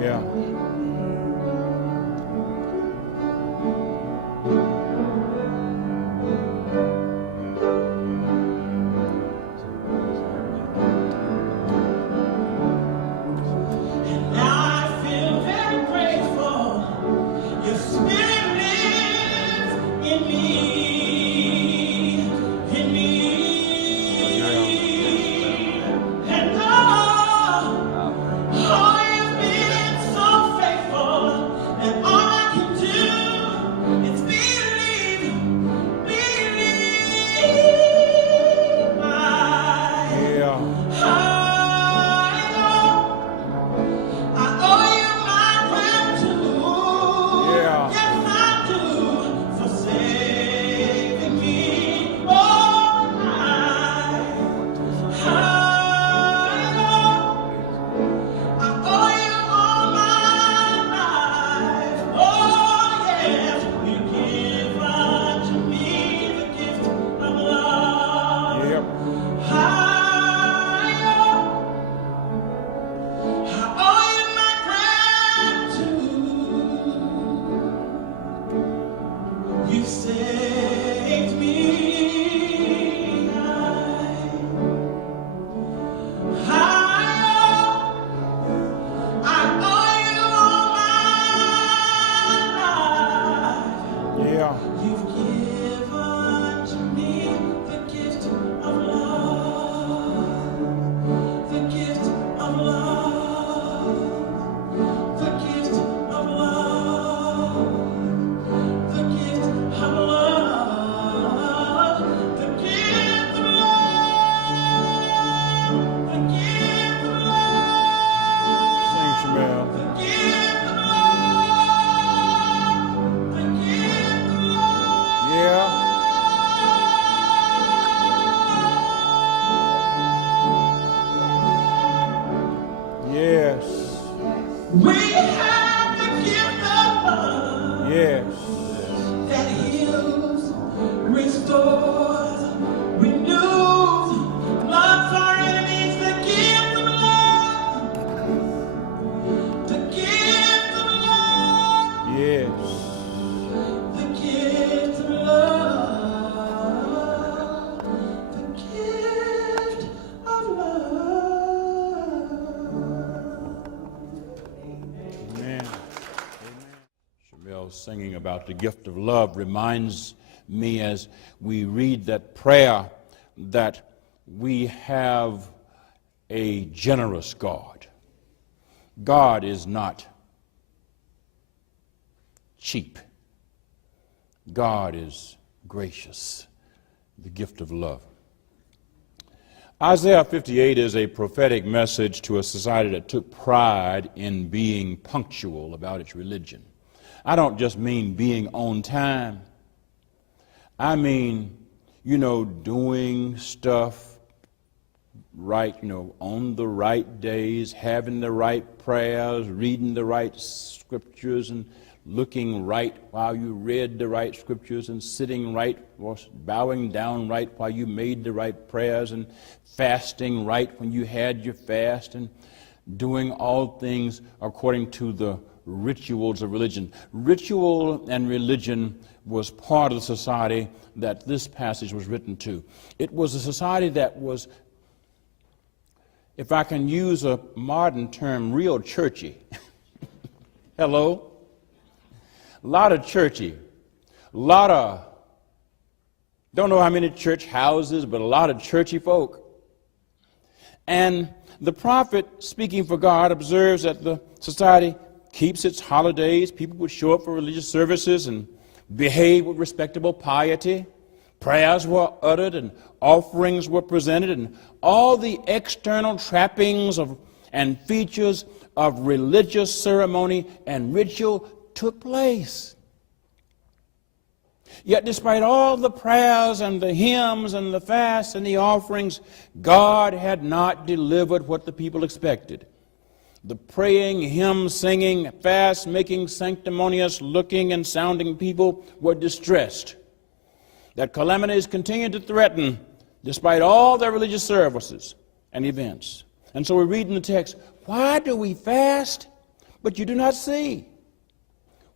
Yeah. We have the gift of love. Yes. That heals, restores, renews, loves our enemies. The gift of love. The gift of love. Yes. The gift of love. The gift of love. Amen. Shamel singing about the gift of love reminds me, as we read that prayer, that we have a generous God. God is not cheap. God is gracious, the gift of love. Isaiah 58 is a prophetic message to a society that took pride in being punctual about its religion. I don't just mean being on time. I mean, doing stuff right, on the right days, having the right prayers, reading the right scriptures, and looking right while you read the right scriptures, and sitting right or bowing down right while you made the right prayers, and fasting right when you had your fast, and doing all things according to the rituals of religion. Ritual and religion was part of the society that this passage was written to. It was a society that was, if I can use a modern term, real churchy. Hello? A lot of churchy. A lot of, don't know how many church houses, but a lot of churchy folk. And the prophet, speaking for God, observes that the society keeps its holidays. People would show up for religious services and behave with respectable piety. Prayers were uttered and offerings were presented, and all the external trappings and features of religious ceremony and ritual took place. Yet despite all the prayers and the hymns and the fasts and the offerings, God had not delivered what the people expected. The praying, hymn singing, fast making, sanctimonious looking and sounding people were distressed that calamities continued to threaten despite all their religious services and events. And so we read in the text, why do we fast? but you do not see?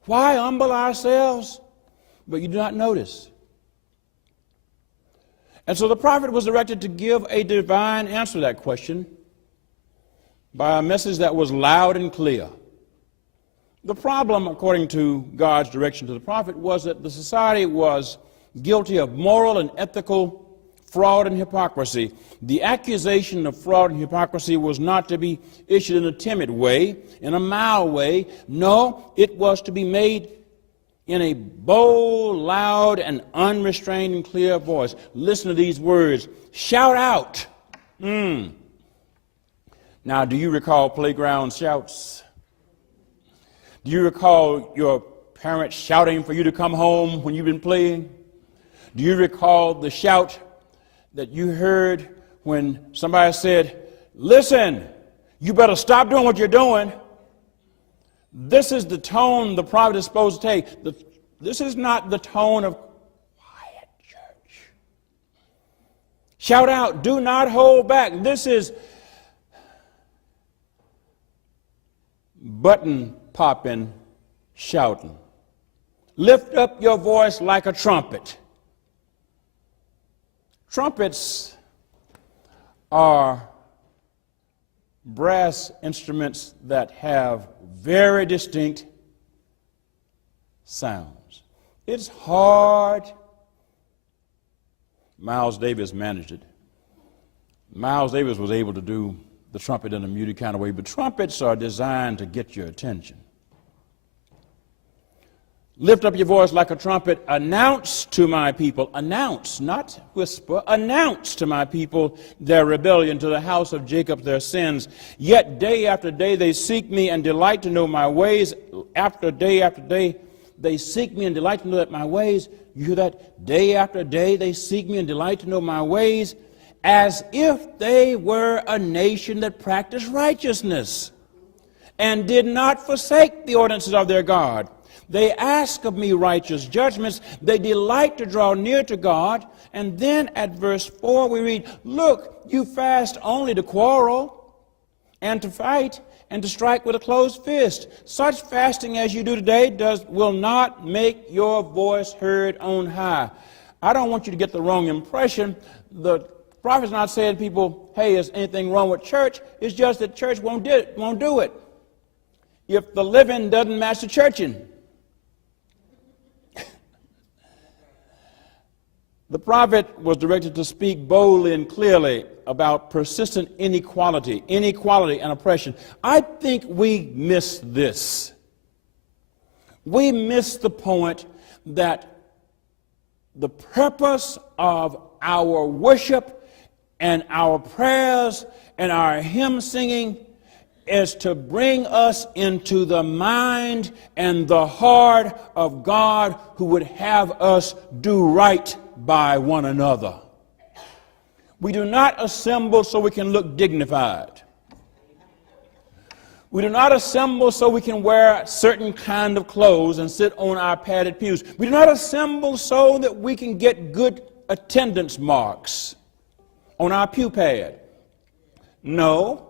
Why humble ourselves, but you do not notice? And so the prophet was directed to give a divine answer to that question by a message that was loud and clear. The problem, according to God's direction to the prophet, was that the society was guilty of moral and ethical fraud and hypocrisy. The accusation of fraud and hypocrisy was not to be issued in a timid way, in a mild way. No, it was to be made in a bold, loud, and unrestrained and clear voice. Listen to these words. Shout out. Now, do you recall playground shouts? Do you recall your parents shouting for you to come home when you've been playing? Do you recall the shout that you heard when somebody said, listen, you better stop doing what you're doing? This is the tone the prophet is supposed to take. This is not the tone of quiet church. Shout out, do not hold back. This is button popping, shouting. Lift up your voice like a trumpet. Trumpets are brass instruments that have very distinct sounds. It's hard. Miles Davis managed it. Miles Davis was able to do the trumpet in a muted kind of way, but trumpets are designed to get your attention. Lift up your voice like a trumpet. Announce to my people, announce, not whisper, announce to my people their rebellion, to the house of Jacob their sins. Yet day after day they seek me and delight to know my ways. After day they seek me and delight to know that my ways. You hear that? Day after day they seek me and delight to know my ways, as if they were a nation that practiced righteousness and did not forsake the ordinances of their God. They ask of me righteous judgments. They delight to draw near to God. And then at verse 4 we read, look, you fast only to quarrel and to fight and to strike with a closed fist. Such fasting as you do today will not make your voice heard on high. I don't want you to get the wrong impression. The prophet's not saying to people, hey, is anything wrong with church? It's just that church won't do it. If the living doesn't match the churching. The prophet was directed to speak boldly and clearly about persistent inequality and oppression. I think we miss this. We miss the point that the purpose of our worship and our prayers and our hymn singing is to bring us into the mind and the heart of God, who would have us do right by one another. We do not assemble so we can look dignified. We do not assemble so we can wear a certain kind of clothes and sit on our padded pews. We do not assemble so that we can get good attendance marks on our pew pad. No,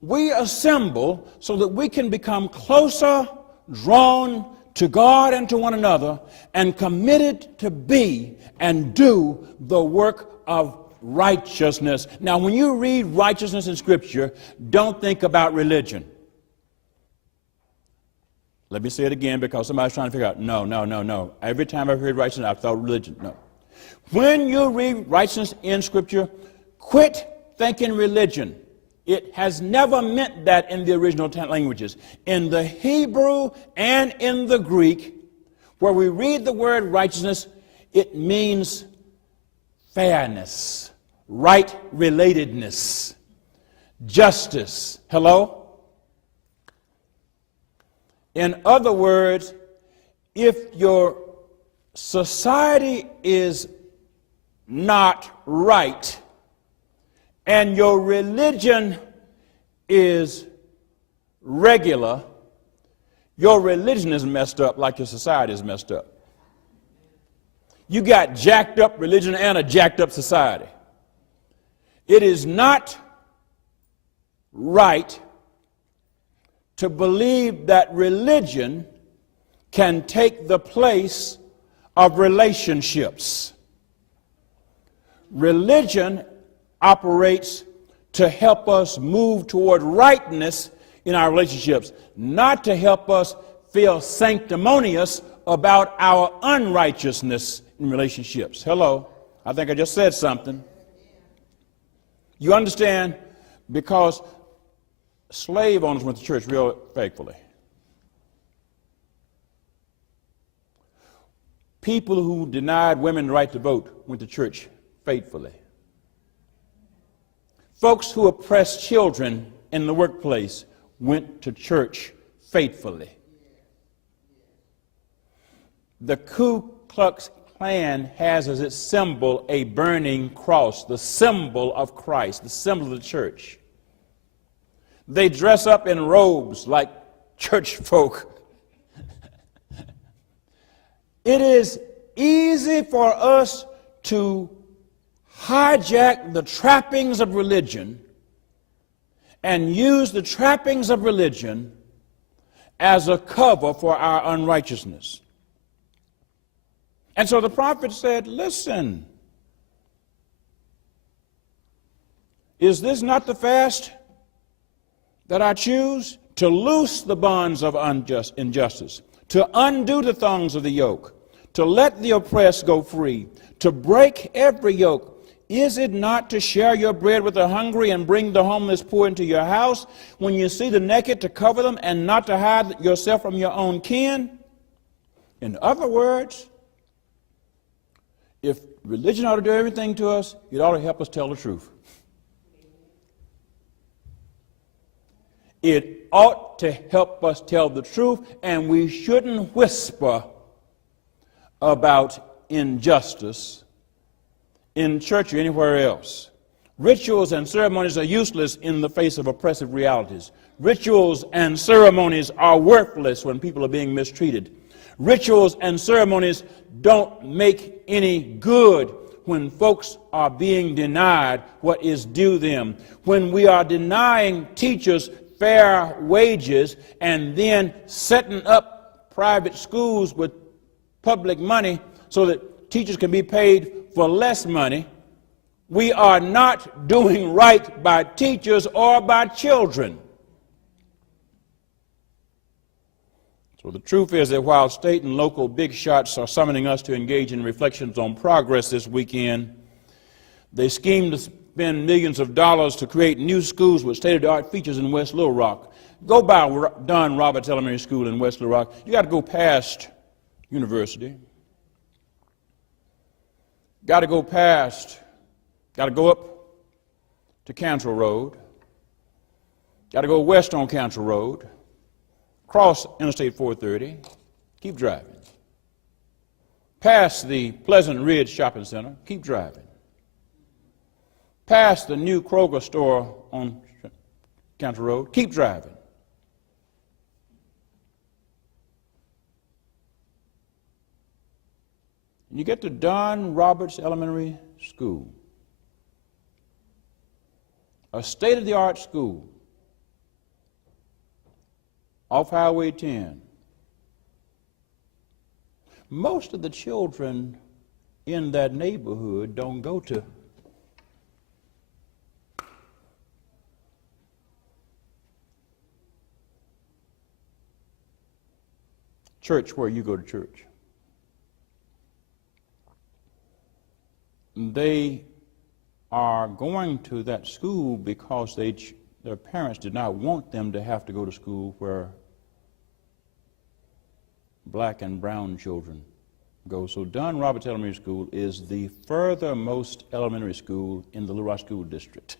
we assemble so that we can become closer, drawn to God and to one another, and committed to be and do the work of righteousness. Now, when you read righteousness in Scripture, don't think about religion. Let me say it again, because somebody's trying to figure out, no. Every time I've heard righteousness, I thought religion. No. When you read righteousness in Scripture, quit thinking religion. It has never meant that in the original languages. In the Hebrew and in the Greek, where we read the word righteousness, it means fairness, right relatedness, justice. Hello? In other words, if your society is not right and your religion is regular, your religion is messed up like your society is messed up. You got jacked up religion and a jacked up society. It is not right to believe that religion can take the place of relationships. Religion operates to help us move toward rightness in our relationships, not to help us feel sanctimonious about our unrighteousness in relationships. Hello, I think I just said something. You understand? Because slave owners went to church real faithfully. People who denied women the right to vote went to church faithfully. Folks who oppressed children in the workplace went to church faithfully. The Ku Klux Klan has as its symbol a burning cross, the symbol of Christ, the symbol of the church. They dress up in robes like church folk. It is easy for us to hijack the trappings of religion and use the trappings of religion as a cover for our unrighteousness. And so the prophet said, listen, is this not the fast that I choose? To loose the bonds of injustice, to undo the thongs of the yoke, to let the oppressed go free, to break every yoke. Is it not to share your bread with the hungry and bring the homeless poor into your house? When you see the naked, to cover them and not to hide yourself from your own kin? In other words, if religion ought to do everything to us, it ought to help us tell the truth. It ought to help us tell the truth, and we shouldn't whisper about injustice in church or anywhere else. Rituals and ceremonies are useless in the face of oppressive realities. Rituals and ceremonies are worthless when people are being mistreated. Rituals and ceremonies don't make any good when folks are being denied what is due them. When we are denying teachers fair wages and then setting up private schools with public money so that teachers can be paid for less money, we are not doing right by teachers or by children. So the truth is that while state and local big shots are summoning us to engage in reflections on progress this weekend, they scheme to spend millions of dollars to create new schools with state-of-the-art features in West Little Rock. Go by Don Roberts Elementary School in West Little Rock. You got to go past University. Got to go up to Cantrell Road. Got to go west on Cantrell Road. Cross Interstate 430. Keep driving. Past the Pleasant Ridge Shopping Center. Keep driving. Past the new Kroger store on Cantrell Road. Keep driving. You get to Don Roberts Elementary School, a state-of-the-art school off Highway 10. Most of the children in that neighborhood don't go to church where you go to church. They are going to that school because their parents did not want them to have to go to school where black and brown children go. So Don Roberts Elementary School is the furthermost elementary school in the Little Rock School District.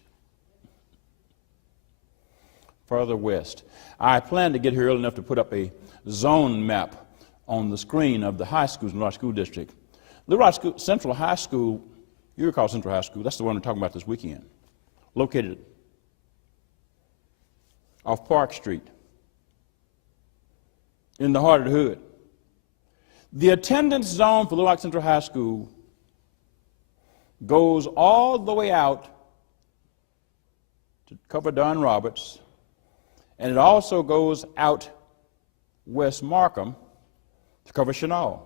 Further west. I plan to get here early enough to put up a zone map on the screen of the high schools in the Little Rock School District. Little Rock Central High School, you recall Central High School, that's the one we're talking about this weekend, located off Park Street, in the heart of the hood. The attendance zone for Little Rock Central High School goes all the way out to cover Don Roberts And it also goes out West Markham to cover Chenal.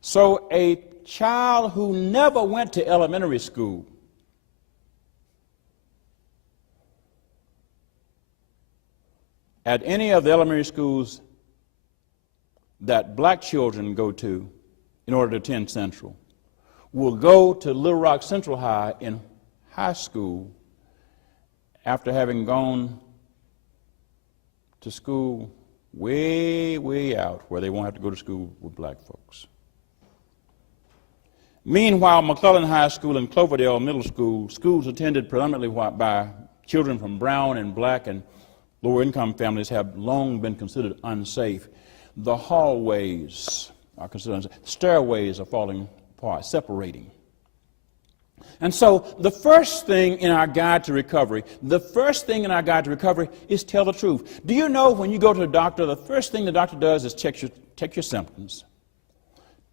So a child who never went to elementary school at any of the elementary schools that black children go to in order to attend Central will go to Little Rock Central High in high school after having gone to school way, way out where they won't have to go to school with black folks. Meanwhile, McClellan High School and Cloverdale Middle School, schools attended predominantly by children from brown and black and lower income families, have long been considered unsafe. The hallways are considered unsafe. Stairways are falling apart, separating. And so the first thing in our guide to recovery, is tell the truth. Do you know when you go to the doctor, the first thing the doctor does is check your symptoms,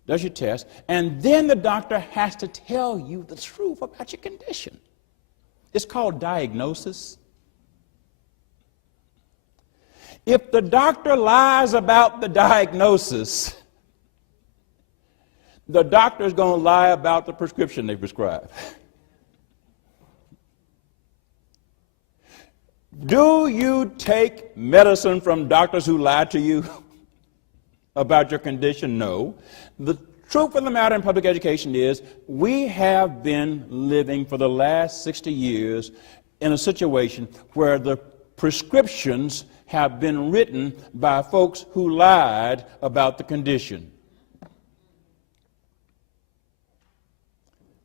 does your test, and then the doctor has to tell you the truth about your condition. It's called diagnosis. If the doctor lies about the diagnosis, the doctor is going to lie about the prescription they prescribe. Do you take medicine from doctors who lie to you about your condition? No. The truth of the matter in public education is we have been living for the last 60 years in a situation where the prescriptions have been written by folks who lied about the condition.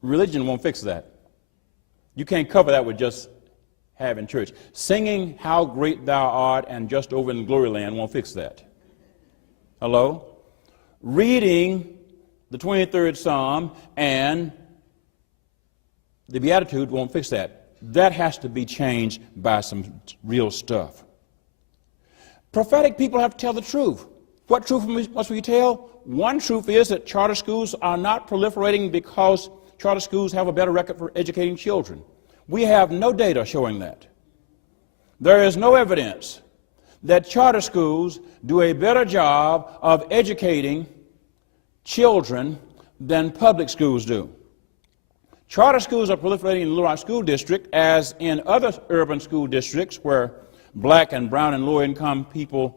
Religion won't fix that. You can't cover that with just having church. Singing How Great Thou Art and Just Over in Glory Land won't fix that. Hello? Reading the 23rd Psalm and the Beatitude won't fix that. That has to be changed by some real stuff. Prophetic people have to tell the truth. What truth must we tell? One truth is that charter schools are not proliferating because charter schools have a better record for educating children. We have no data showing that. There is no evidence that charter schools do a better job of educating children than public schools do. Charter schools are proliferating in the Little Rock School District as in other urban school districts where black and brown and lower income people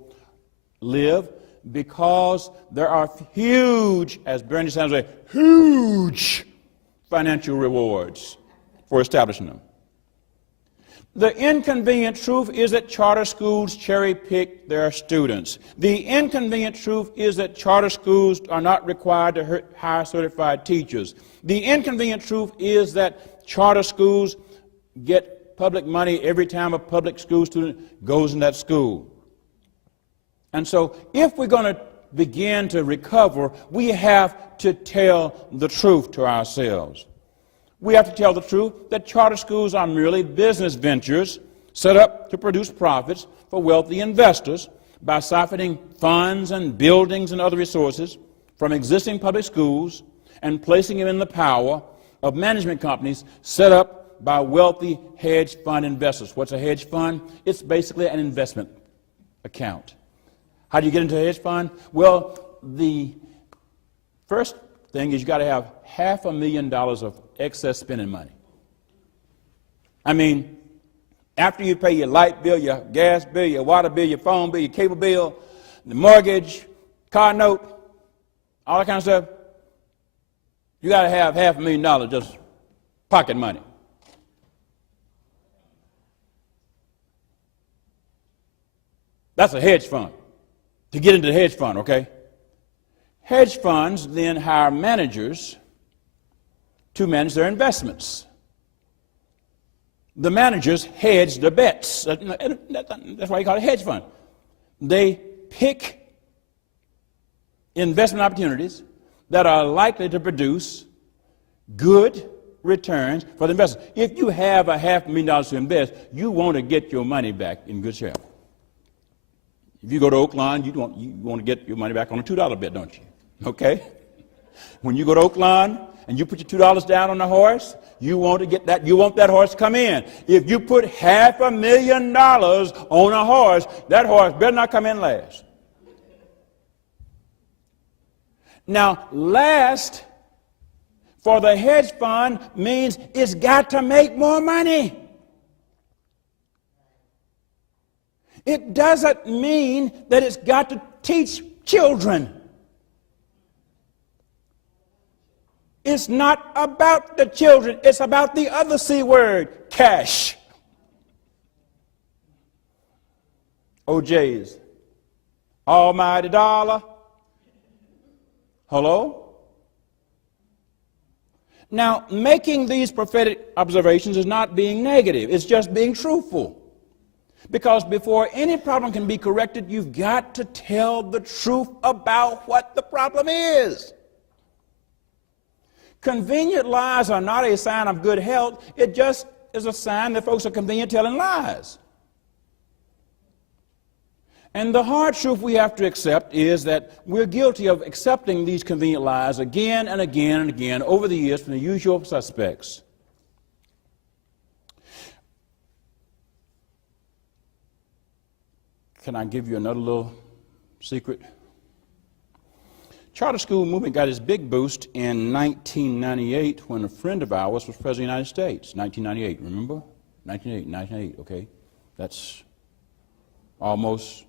live because there are huge, as Bernie Sanders said, huge financial rewards for establishing them. The inconvenient truth is that charter schools cherry-pick their students. The inconvenient truth is that charter schools are not required to hire certified teachers. The inconvenient truth is that charter schools get public money every time a public school student goes in that school. And so if we're going to begin to recover, we have to tell the truth to ourselves. We have to tell the truth that charter schools are merely business ventures set up to produce profits for wealthy investors by siphoning funds and buildings and other resources from existing public schools and placing them in the power of management companies set up by wealthy hedge fund investors. What's a hedge fund? It's basically an investment account. How do you get into a hedge fund? Well, the first thing is you got to have $500,000 of excess spending money. I mean, after you pay your light bill, your gas bill, your water bill, your phone bill, your cable bill, the mortgage, car note, all that kind of stuff, you got to have $500,000 just pocket money. That's a hedge fund. To get into the hedge fund, okay? Hedge funds then hire managers to manage their investments. The managers hedge the bets. That's why you call it a hedge fund. They pick investment opportunities that are likely to produce good returns for the investors. If you have $500,000 to invest, you want to get your money back in good shape. If you go to Oakland, you want to get your money back on a $2 bet, don't you? Okay? When you go to Oakland and you put your $2 down on the horse, you want to get that, you want that horse to come in. If you put $500,000 on a horse, that horse better not come in last. Now, last for the hedge fund means it's got to make more money. It doesn't mean that it's got to teach children. It's not about the children. It's about the other C word, cash. OJ's almighty dollar. Hello? Now, making these prophetic observations is not being negative. It's just being truthful. Because before any problem can be corrected, you've got to tell the truth about what the problem is. Convenient lies are not a sign of good health. It just is a sign that folks are convenient telling lies. And the hard truth we have to accept is that we're guilty of accepting these convenient lies again and again and again over the years from the usual suspects. Can I give you another little secret? Charter school movement got its big boost in 1998 when a friend of ours was president of the United States. 1998, remember? 1998, okay. That's almost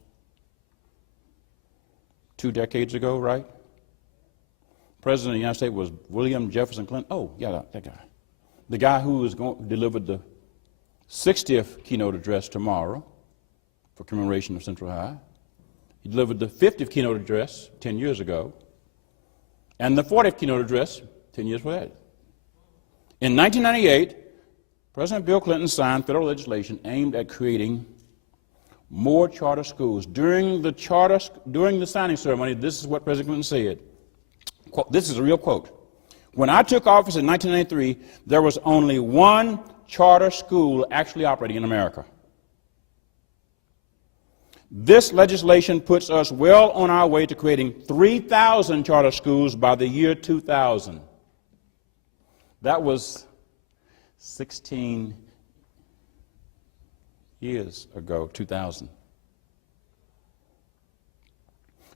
2 decades ago, right? President of the United States was William Jefferson Clinton. Oh, yeah, that guy. The guy who is going to deliver the 60th keynote address tomorrow for commemoration of Central High. He delivered the 50th keynote address 10 years ago, and the 40th keynote address 10 years before that. In 1998, President Bill Clinton signed federal legislation aimed at creating more charter schools. During the signing ceremony, this is what President Clinton said. Quote, this is a real quote. When I took office in 1993, there was only one charter school actually operating in America. This legislation puts us well on our way to creating 3,000 charter schools by the year 2000. That was 16 years ago, 2000.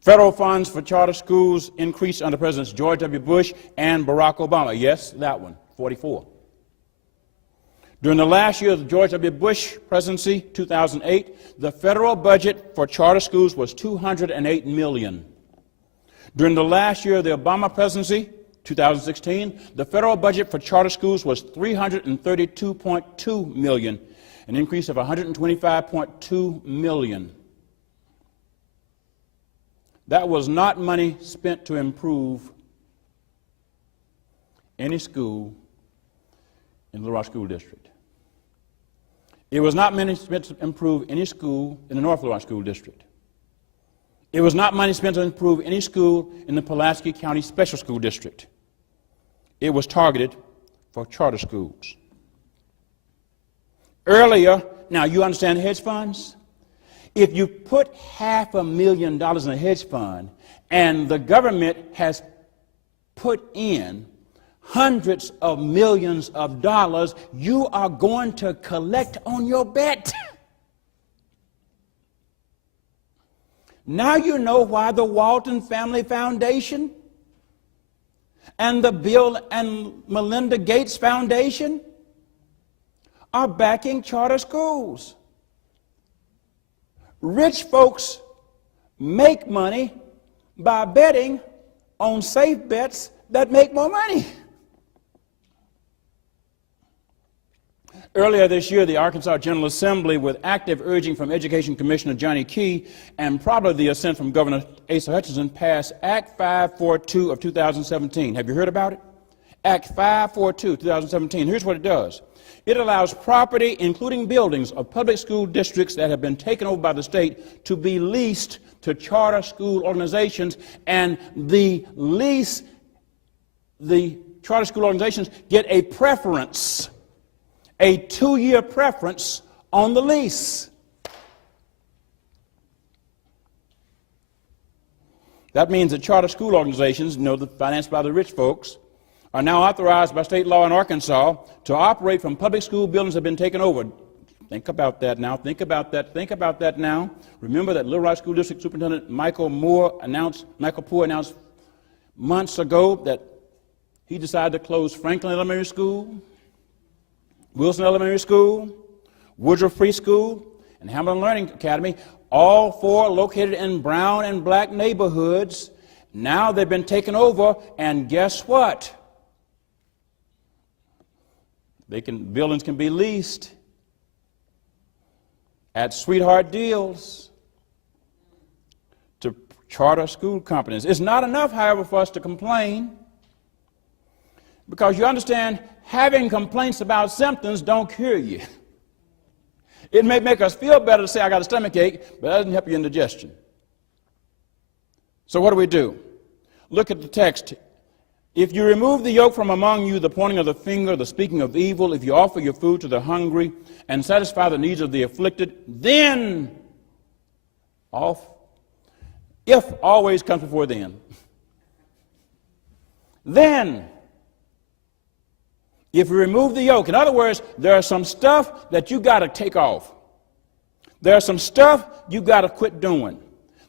Federal funds for charter schools increased under Presidents George W. Bush and Barack Obama. Yes, that one, 44. During the last year of the George W. Bush presidency, 2008, the federal budget for charter schools was $208 million. During the last year of the Obama presidency, 2016, the federal budget for charter schools was $332.2 million, an increase of $125.2 million. That was not money spent to improve any school in the Little Rock School District. It was not money spent to improve any school in the North Little Rock School District. It was not money spent to improve any school in the Pulaski County Special School District. It was targeted for charter schools. Earlier, now you understand hedge funds? If you put $500,000 in a hedge fund and the government has put in hundreds of millions of dollars, you are going to collect on your bet. Now you know why the Walton Family Foundation and the Bill and Melinda Gates Foundation are backing charter schools. Rich folks make money by betting on safe bets that make more money. Earlier this year, the Arkansas General Assembly, with active urging from Education Commissioner Johnny Key and probably the assent from Governor Asa Hutchinson, passed Act 542 of 2017. Have you heard about it? Act 542, 2017. Here's what it does. It allows property, including buildings, of public school districts that have been taken over by the state to be leased to charter school organizations, and the charter school organizations get a preference, a 2-year preference on the lease. That means that charter school organizations, financed by the rich folks, are now authorized by state law in Arkansas to operate from public school buildings that have been taken over. Think about that now. Think about that. Think about that now. Remember that Little Rock School District Superintendent Michael Poore announced months ago that he decided to close Franklin Elementary School, Wilson Elementary School, Woodruff Free School, and Hamilton Learning Academy, all four located in brown and black neighborhoods. Now they've been taken over, and guess what? Buildings can be leased at sweetheart deals to charter school companies. It's not enough, however, for us to complain, because you understand, having complaints about symptoms don't cure you. It may make us feel better to say I got a stomach ache, but that doesn't help your indigestion. So what do? Look at the text. If you remove the yoke from among you, the pointing of the finger, the speaking of evil, if you offer your food to the hungry and satisfy the needs of the afflicted, then, if always comes before then, then, if you remove the yoke, in other words, there are some stuff that you got to take off. There's some stuff you got to quit doing.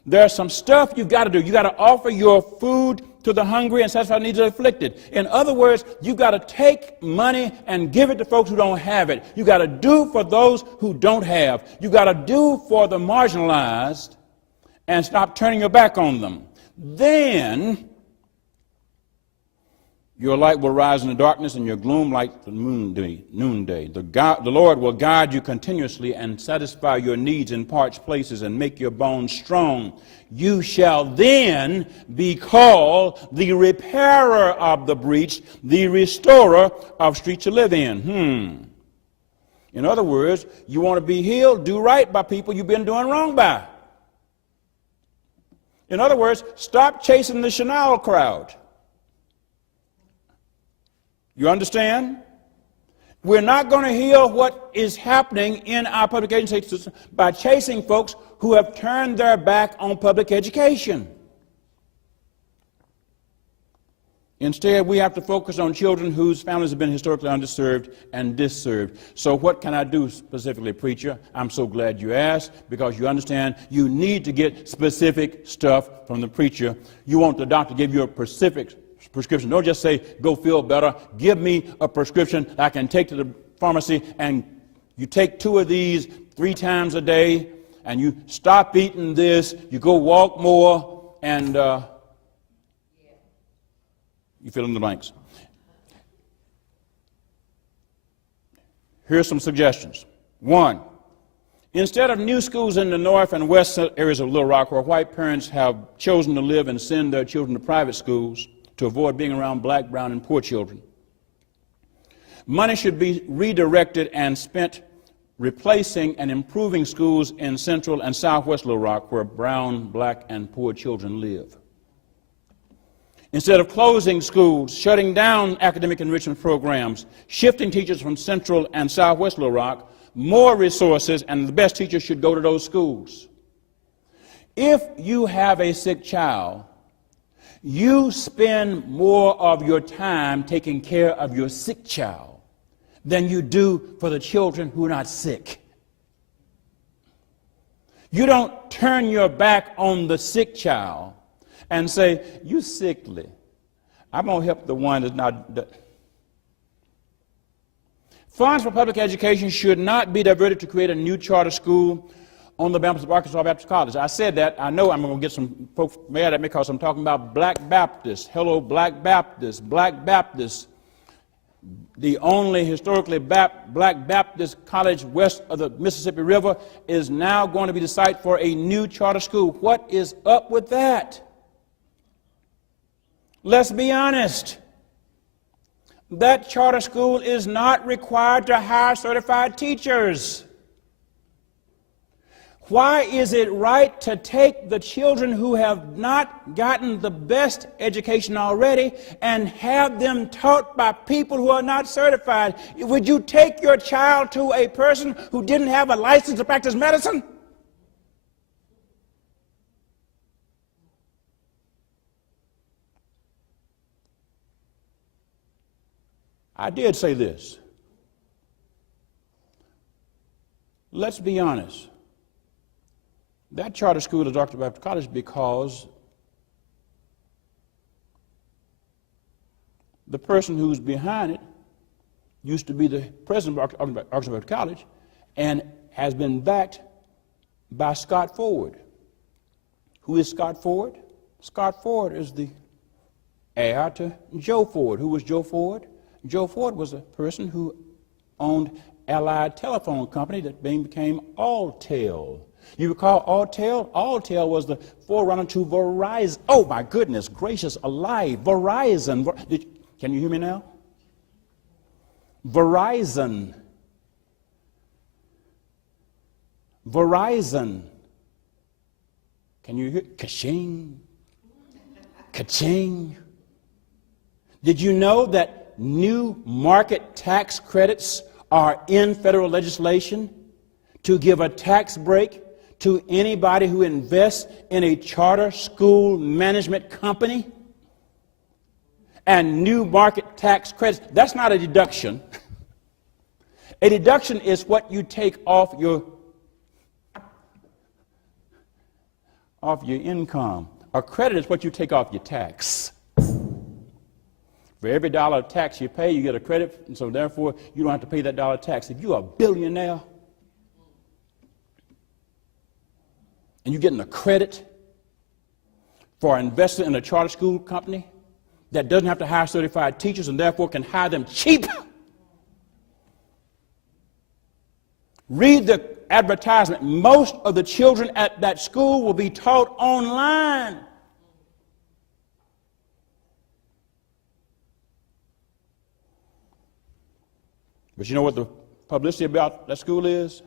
There's some stuff you got to do. You got to offer your food to the hungry and satisfy the needs of the afflicted. In other words, you got to take money and give it to folks who don't have it. You got to do for those who don't have. You got to do for the marginalized and stop turning your back on them. Then your light will rise in the darkness and your gloom like the noonday. The Lord will guide you continuously and satisfy your needs in parched places and make your bones strong. You shall then be called the repairer of the breach, the restorer of streets to live in. In other words, you want to be healed, do right by people you've been doing wrong by. In other words, stop chasing the Chanel crowd. You understand? We're not going to heal what is happening in our public education system by chasing folks who have turned their back on public education. Instead, we have to focus on children whose families have been historically underserved and disserved. So what can I do specifically, preacher? I'm so glad you asked, because you understand you need to get specific stuff from the preacher. You want the doctor to give you a specific prescription. Don't just say, go feel better. Give me a prescription I can take to the pharmacy, and you take 2 of these 3 times a day, and you stop eating this, you go walk more, and you fill in the blanks. Here's some suggestions. 1, instead of new schools in the north and west areas of Little Rock where white parents have chosen to live and send their children to private schools to avoid being around black, brown, and poor children, money should be redirected and spent replacing and improving schools in central and southwest Little Rock where brown, black, and poor children live. Instead of closing schools, shutting down academic enrichment programs, shifting teachers from central and southwest Little Rock, more resources and the best teachers should go to those schools. If you have a sick child, you spend more of your time taking care of your sick child than you do for the children who are not sick. You don't turn your back on the sick child and say, you sickly, I'm going to help the one that's not. Funds for public education should not be diverted to create a new charter school on the campus of Arkansas Baptist College. I said that. I know I'm going to get some folks mad at me because I'm talking about Black Baptists. Hello, Black Baptists. Black Baptists. The only historically Black Baptist college west of the Mississippi River is now going to be the site for a new charter school. What is up with that? Let's be honest. That charter school is not required to hire certified teachers. Why is it right to take the children who have not gotten the best education already and have them taught by people who are not certified? Would you take your child to a person who didn't have a license to practice medicine? I did say this. Let's be honest. That charter school is Dr. Baptist College because the person who's behind it used to be the president of Arkansas Baptist College and has been backed by Scott Ford. Who is Scott Ford? Scott Ford is the heir to Joe Ford. Who was Joe Ford? Joe Ford was a person who owned Allied Telephone Company that became Alltel. You recall Alltel? Alltel was the forerunner to Verizon. Oh my goodness gracious alive, Verizon. Can you hear me now? Verizon. Verizon. Can you hear? Ka-ching. Ka-ching. Did you know that new market tax credits are in federal legislation to give a tax break to anybody who invests in a charter school management company? And new market tax credits, that's not a deduction. A deduction is what you take off your income. A credit is what you take off your tax. For every dollar of tax you pay, you get a credit, and so therefore you don't have to pay that dollar tax. If you're a billionaire and you're getting a credit for investing in a charter school company that doesn't have to hire certified teachers and therefore can hire them cheap, read the advertisement. Most of the children at that school will be taught online. But you know what the publicity about that school is?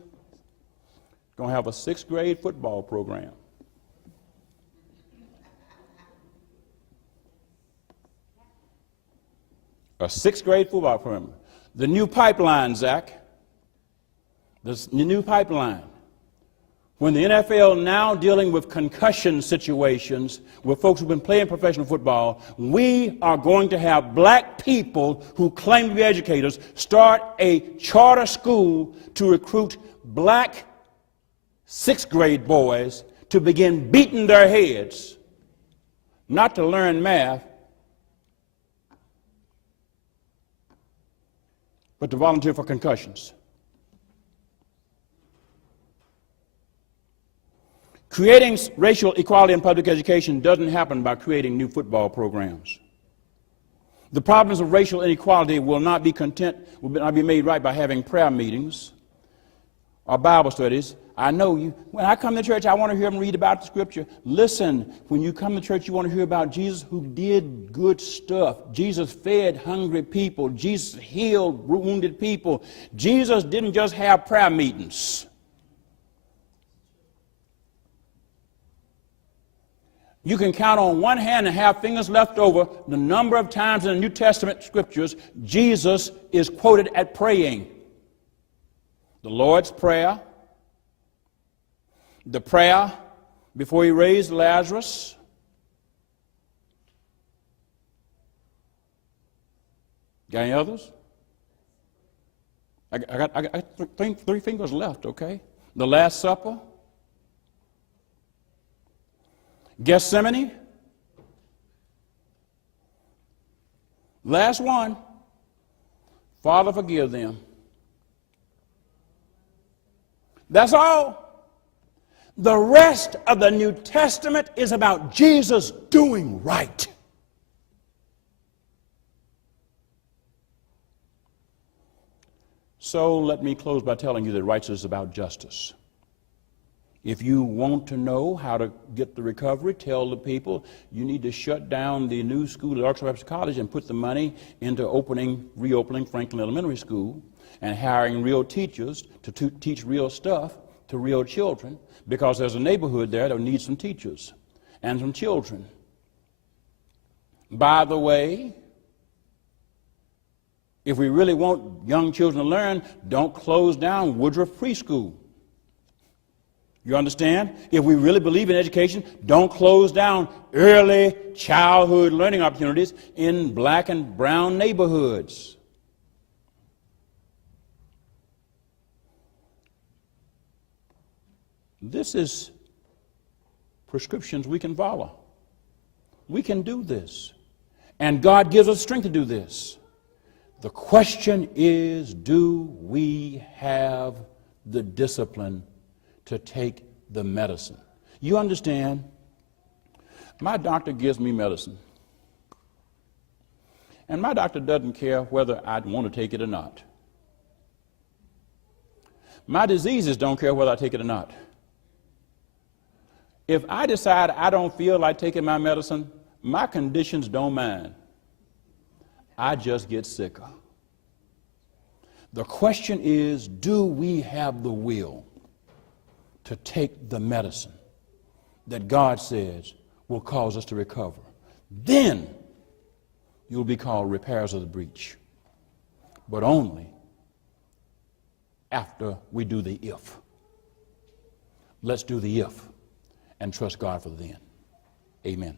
Going to have a 6th grade football program. A 6th grade football program. The new pipeline, Zach. The new pipeline. When the NFL now dealing with concussion situations with folks who've been playing professional football, we are going to have black people who claim to be educators start a charter school to recruit black 6th grade boys to begin beating their heads, not to learn math, but to volunteer for concussions. Creating racial equality in public education doesn't happen by creating new football programs. The problems of racial inequality will not be made right by having prayer meetings or Bible studies. I know you, when I come to church, I want to hear them read about the scripture. Listen, when you come to church, you want to hear about Jesus who did good stuff. Jesus fed hungry people. Jesus healed wounded people. Jesus didn't just have prayer meetings. You can count on one hand and have fingers left over the number of times in the New Testament scriptures Jesus is quoted at praying. The Lord's Prayer, the prayer before he raised Lazarus, got any others? I got three fingers left, okay? The Last Supper, Gethsemane, last one, Father, forgive them. That's all. The rest of the New Testament is about Jesus doing right. So let me close by telling you that righteousness is about justice. If you want to know how to get the recovery, tell the people you need to shut down the new school at Arkansas Baptist College and put the money into reopening Franklin Elementary School and hiring real teachers to teach real stuff to real children, because there's a neighborhood there that needs some teachers and some children. By the way, if we really want young children to learn, don't close down Woodruff Preschool. You understand? If we really believe in education, don't close down early childhood learning opportunities in black and brown neighborhoods. This is prescriptions we can follow. We can do this. And God gives us strength to do this. The question is, do we have the discipline to take the medicine? You understand? My doctor gives me medicine. And my doctor doesn't care whether I want to take it or not. My diseases don't care whether I take it or not. If I decide I don't feel like taking my medicine, my conditions don't mind. I just get sicker. The question is, do we have the will to take the medicine that God says will cause us to recover? Then you'll be called repairers of the breach. But only after we do the if. Let's do the if and trust God for the then. Amen.